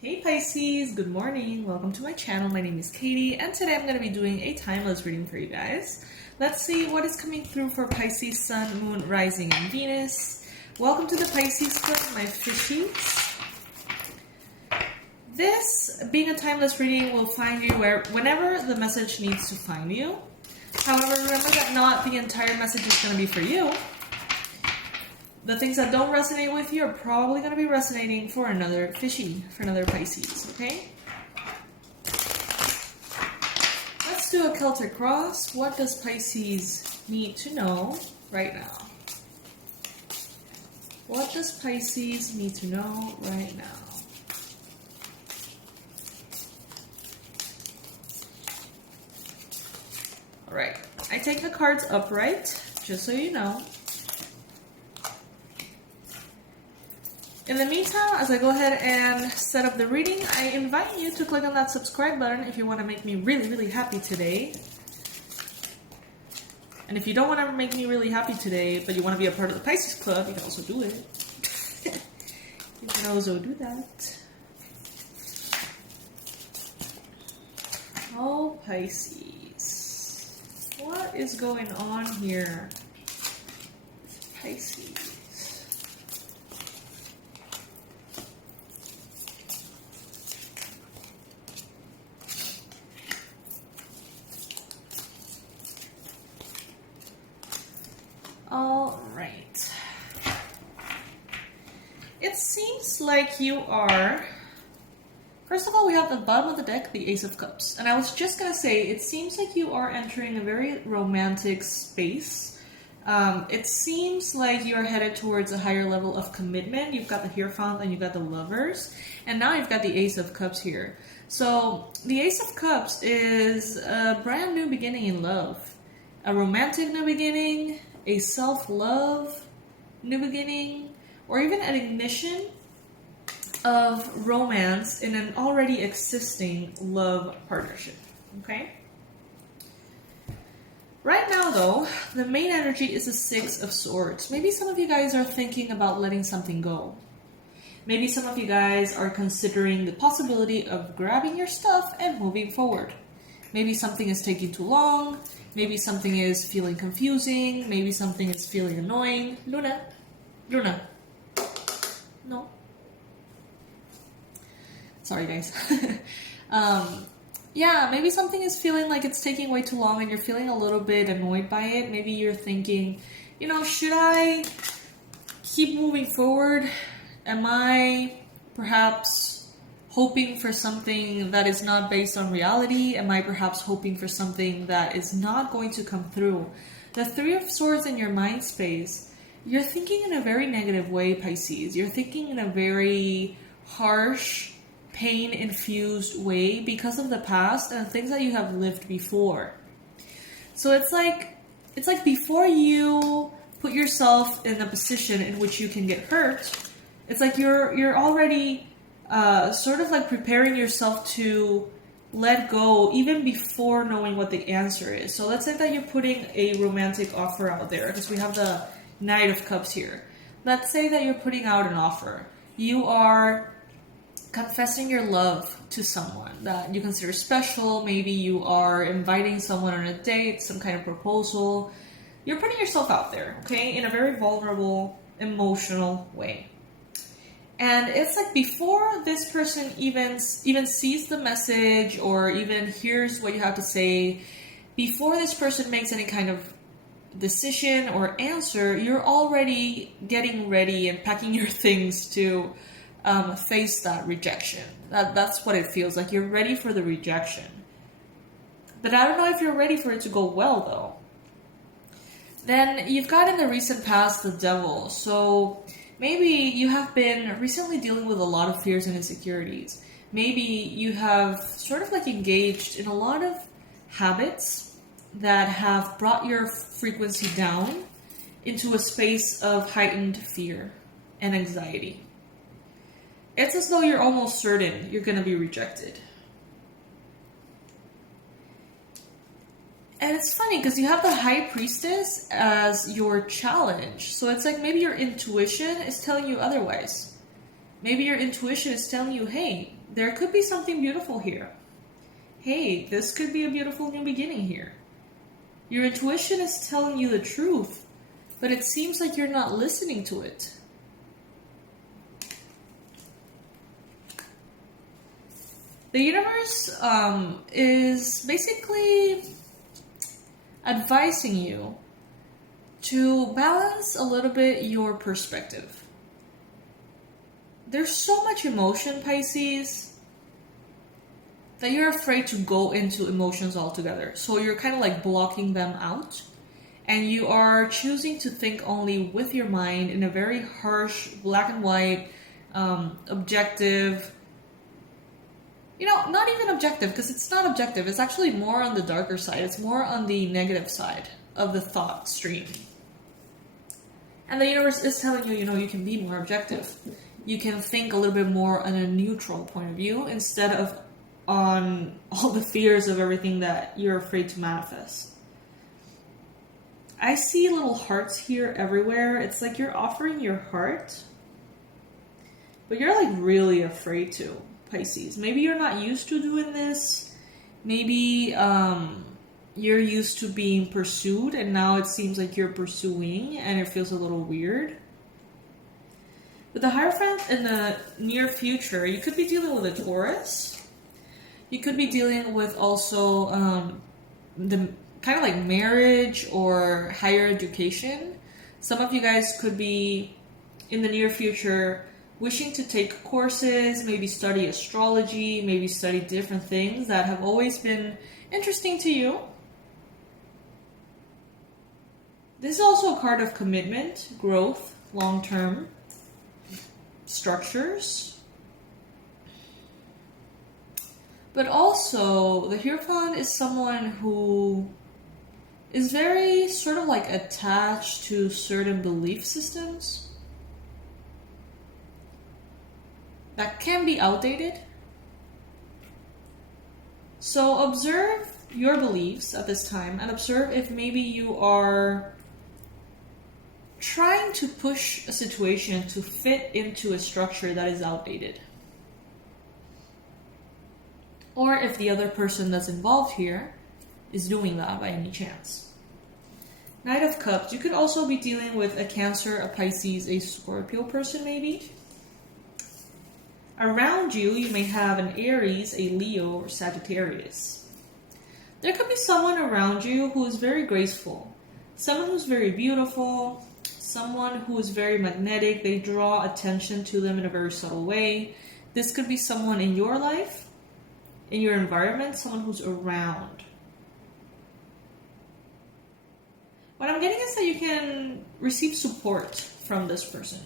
Hey Pisces, good morning. Welcome to my channel. My name is Katie and today I'm going to be doing a timeless reading for you guys. Let's see what is coming through for Pisces, Sun, Moon, Rising, and Venus. Welcome to the Pisces Club, my fishies. This, being a timeless reading, will find you whenever the message needs to find you. However, remember that not the entire message is going to be for you. The things that don't resonate with you are probably going to be resonating for another fishy, for another Pisces, okay? Let's do a Celtic cross. What does Pisces need to know right now? What does Pisces need to know right now? Alright, I take the cards upright, just so you know. In the meantime, as I go ahead and set up the reading, I invite you to click on that subscribe button if you want to make me really, really happy today. And if you don't want to make me really happy today, but you want to be a part of the Pisces Club, you can also do it. You can also do that. Oh, Pisces. What is going on here? Pisces. All right. It seems like you are... First of all, we have the bottom of the deck, the Ace of Cups. And I was just going to say, it seems like you are entering a very romantic space. It seems like you're headed towards a higher level of commitment. You've got the Hierophant and you've got the Lovers. And now you've got the Ace of Cups here. So the Ace of Cups is a brand new beginning in love. A romantic new beginning, a self-love new beginning, or even an ignition of romance in an already existing love partnership, okay? Right now, though, the main energy is the Six of Swords. Maybe some of you guys are thinking about letting something go. Maybe some of you guys are considering the possibility of grabbing your stuff and moving forward. Maybe something is taking too long. Maybe something is feeling confusing. Maybe something is feeling annoying. Luna. No. Sorry, guys. Yeah, maybe something is feeling like it's taking way too long and you're feeling a little bit annoyed by it. Maybe you're thinking, should I keep moving forward? Am I perhaps hoping for something that is not based on reality? Am I perhaps hoping for something that is not going to come through? The Three of Swords in your mind space, you're thinking in a very negative way, Pisces. You're thinking in a very harsh, pain-infused way because of the past and things that you have lived before. So it's like before you put yourself in a position in which you can get hurt, it's like you're already sort of like preparing yourself to let go even before knowing what the answer is. So let's say that you're putting a romantic offer out there, because we have the Knight of Cups here. Let's say that you're putting out an offer. You are confessing your love to someone that you consider special. Maybe you are inviting someone on a date, some kind of proposal. You're putting yourself out there, okay, in a very vulnerable, emotional way. And it's like before this person even sees the message or even hears what you have to say, before this person makes any kind of decision or answer, you're already getting ready and packing your things to face that rejection. That's what it feels like. You're ready for the rejection. But I don't know if you're ready for it to go well, though. Then you've got in the recent past the Devil. So maybe you have been recently dealing with a lot of fears and insecurities. Maybe you have sort of like engaged in a lot of habits that have brought your frequency down into a space of heightened fear and anxiety. It's as though you're almost certain you're going to be rejected. And it's funny because you have the High Priestess as your challenge. So it's like maybe your intuition is telling you otherwise. Maybe your intuition is telling you, hey, there could be something beautiful here. Hey, this could be a beautiful new beginning here. Your intuition is telling you the truth, but it seems like you're not listening to it. The universe is basically advising you to balance a little bit your perspective. There's so much emotion, Pisces, that you're afraid to go into emotions altogether. So you're kind of like blocking them out. And you are choosing to think only with your mind in a very harsh, black and white, objective. Not even objective, because it's not objective. It's actually more on the darker side. It's more on the negative side of the thought stream. And the universe is telling you, you can be more objective. You can think a little bit more on a neutral point of view instead of on all the fears of everything that you're afraid to manifest. I see little hearts here everywhere. It's like you're offering your heart, but you're like really afraid to, Pisces. Maybe you're not used to doing this. Maybe you're used to being pursued and now it seems like you're pursuing and it feels a little weird. With the Hierophant in the near future, you could be dealing with a Taurus. You could be dealing with also the kind of like marriage or higher education. Some of you guys could be in the near future wishing to take courses, maybe study astrology, maybe study different things that have always been interesting to you. This is also a card of commitment, growth, long-term structures. But also, the Hierophant is someone who is very sort of like attached to certain belief systems that can be outdated. So observe your beliefs at this time and observe if maybe you are trying to push a situation to fit into a structure that is outdated. Or if the other person that's involved here is doing that by any chance. Knight of Cups. You could also be dealing with a Cancer, a Pisces, a Scorpio person maybe. Around you, you may have an Aries, a Leo, or Sagittarius. There could be someone around you who is very graceful. Someone who's very beautiful. Someone who is very magnetic. They draw attention to them in a very subtle way. This could be someone in your life, in your environment, someone who's around. What I'm getting is that you can receive support from this person.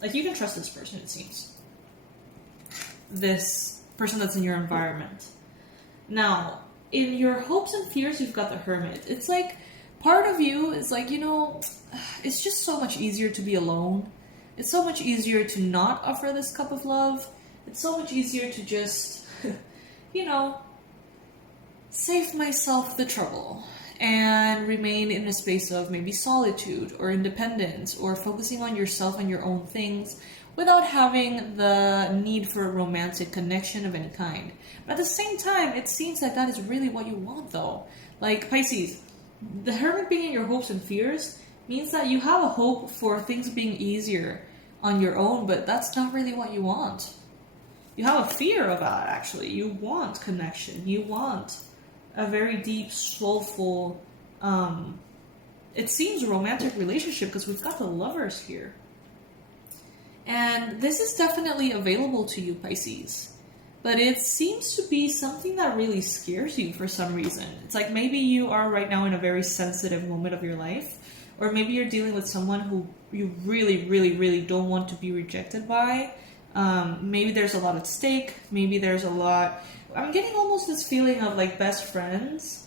Like you can trust this person, it seems. This person that's in your environment. Now, in your hopes and fears, you've got the Hermit. It's like part of you is like, it's just so much easier to be alone. It's so much easier to not offer this cup of love. It's so much easier to just, save myself the trouble and remain in a space of maybe solitude or independence or focusing on yourself and your own things without having the need for a romantic connection of any kind. But at the same time, it seems like that is really what you want though. Like Pisces, the Hermit being in your hopes and fears means that you have a hope for things being easier on your own, but that's not really what you want. You have a fear of that, actually. You want connection. You want a very deep, soulful, it seems romantic relationship because we've got the Lovers here. And this is definitely available to you, Pisces. But it seems to be something that really scares you for some reason. It's like maybe you are right now in a very sensitive moment of your life. Or maybe you're dealing with someone who you really, really, really don't want to be rejected by. Maybe there's a lot at stake. Maybe there's a lot... I'm getting almost this feeling of like best friends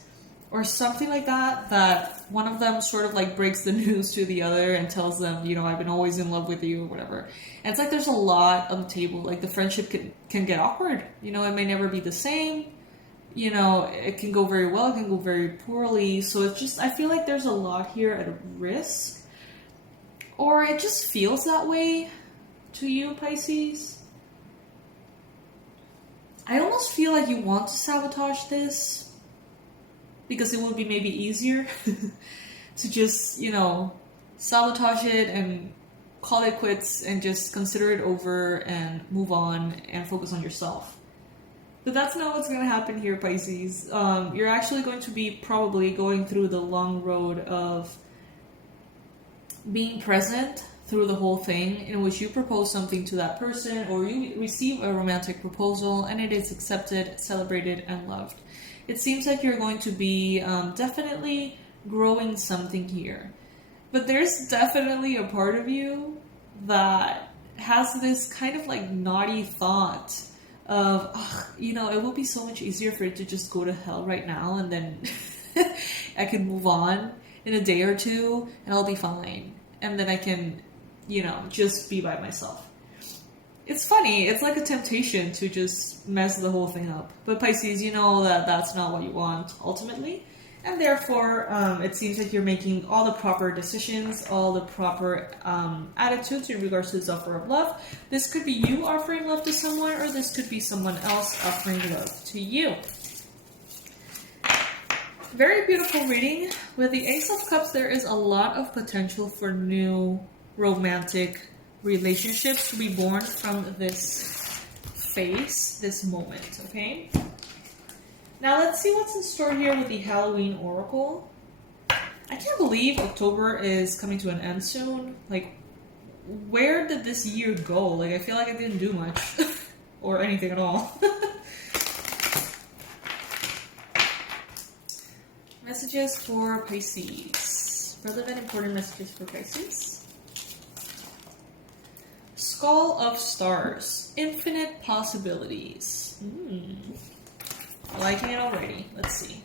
or something like that, that one of them sort of like breaks the news to the other and tells them, I've been always in love with you or whatever. And it's like there's a lot on the table. Like the friendship can get awkward. It may never be the same. It can go very well, it can go very poorly. So it's just, I feel like there's a lot here at risk. Or it just feels that way. to you, Pisces. I almost feel like you want to sabotage this because it would be maybe easier to just, you know, sabotage it and call it quits and just consider it over and move on and focus on yourself. But that's not what's going to happen here, Pisces. You're actually going to be probably going through the long road of being present through the whole thing, in which you propose something to that person or you receive a romantic proposal and it is accepted, celebrated, and loved. It seems like you're going to be definitely growing something here. But there's definitely a part of you that has this kind of like naughty thought of, you know, it would be so much easier for it to just go to hell right now and then I can move on in a day or two and I'll be fine. And then I can, you know, just be by myself. It's funny. It's like a temptation to just mess the whole thing up. But Pisces, you know that that's not what you want ultimately. And therefore, it seems like you're making all the proper decisions, all the proper attitudes in regards to this offer of love. This could be you offering love to someone, or this could be someone else offering love to you. Very beautiful reading. With the Ace of Cups, there is a lot of potential for new romantic relationships to be born from this phase, this moment, okay? Now let's see what's in store here with the Halloween Oracle. I can't believe October is coming to an end soon. Like, where did this year go? Like, I feel like I didn't do much or anything at all. Messages for Pisces. Relevant, important messages for Pisces. Skull of Stars. Infinite possibilities. Liking it already. Let's see.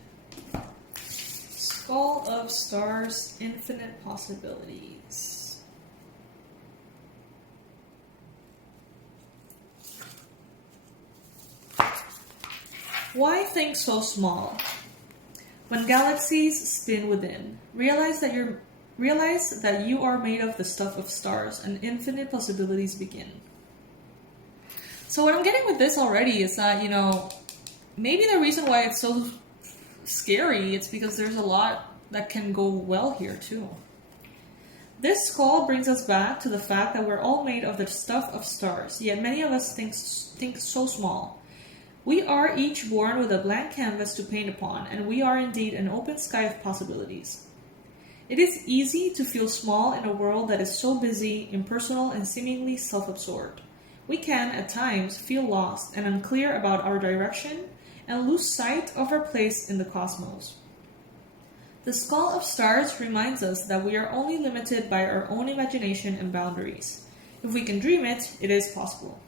Skull of Stars. Infinite possibilities. Why think so small? When galaxies spin within, realize that you are made of the stuff of stars and infinite possibilities begin. So what I'm getting with this already is that, you know, maybe the reason why it's so scary, it's because there's a lot that can go well here too. This skull brings us back to the fact that we're all made of the stuff of stars, yet many of us think so small. We are each born with a blank canvas to paint upon, and we are indeed an open sky of possibilities. It is easy to feel small in a world that is so busy, impersonal, and seemingly self-absorbed. We can, at times, feel lost and unclear about our direction and lose sight of our place in the cosmos. The Skull of Stars reminds us that we are only limited by our own imagination and boundaries. If we can dream it, it is possible.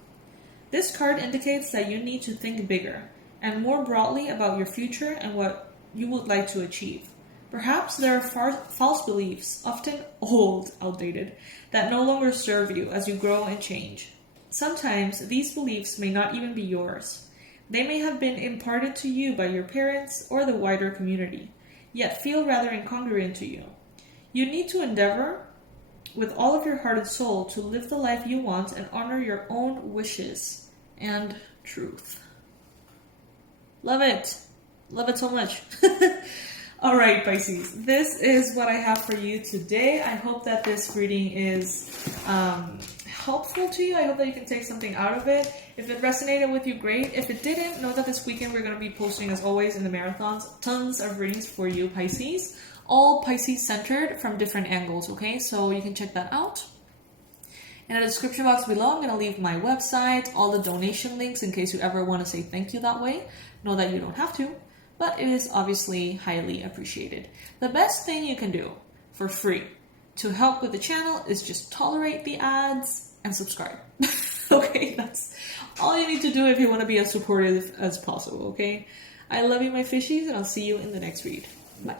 This card indicates that you need to think bigger and more broadly about your future and what you would like to achieve. Perhaps there are false beliefs, often old, outdated, that no longer serve you as you grow and change. Sometimes these beliefs may not even be yours. They may have been imparted to you by your parents or the wider community, yet feel rather incongruent to you. You need to endeavor with all of your heart and soul to live the life you want and honor your own wishes and truth. Love it. Love it so much. All right, Pisces. This is what I have for you today. I hope that this reading is helpful to you. I hope that you can take something out of it. If it resonated with you, great. If it didn't, know that this weekend we're going to be posting, as always, in the marathons, tons of readings for you, Pisces. All Pisces centered from different angles, okay? So you can check that out. In the description box below, I'm going to leave my website, all the donation links in case you ever want to say thank you that way. Know that you don't have to, but it is obviously highly appreciated. The best thing you can do for free to help with the channel is just tolerate the ads and subscribe. Okay, that's all you need to do if you want to be as supportive as possible, okay? I love you, my fishies, and I'll see you in the next read. Bye.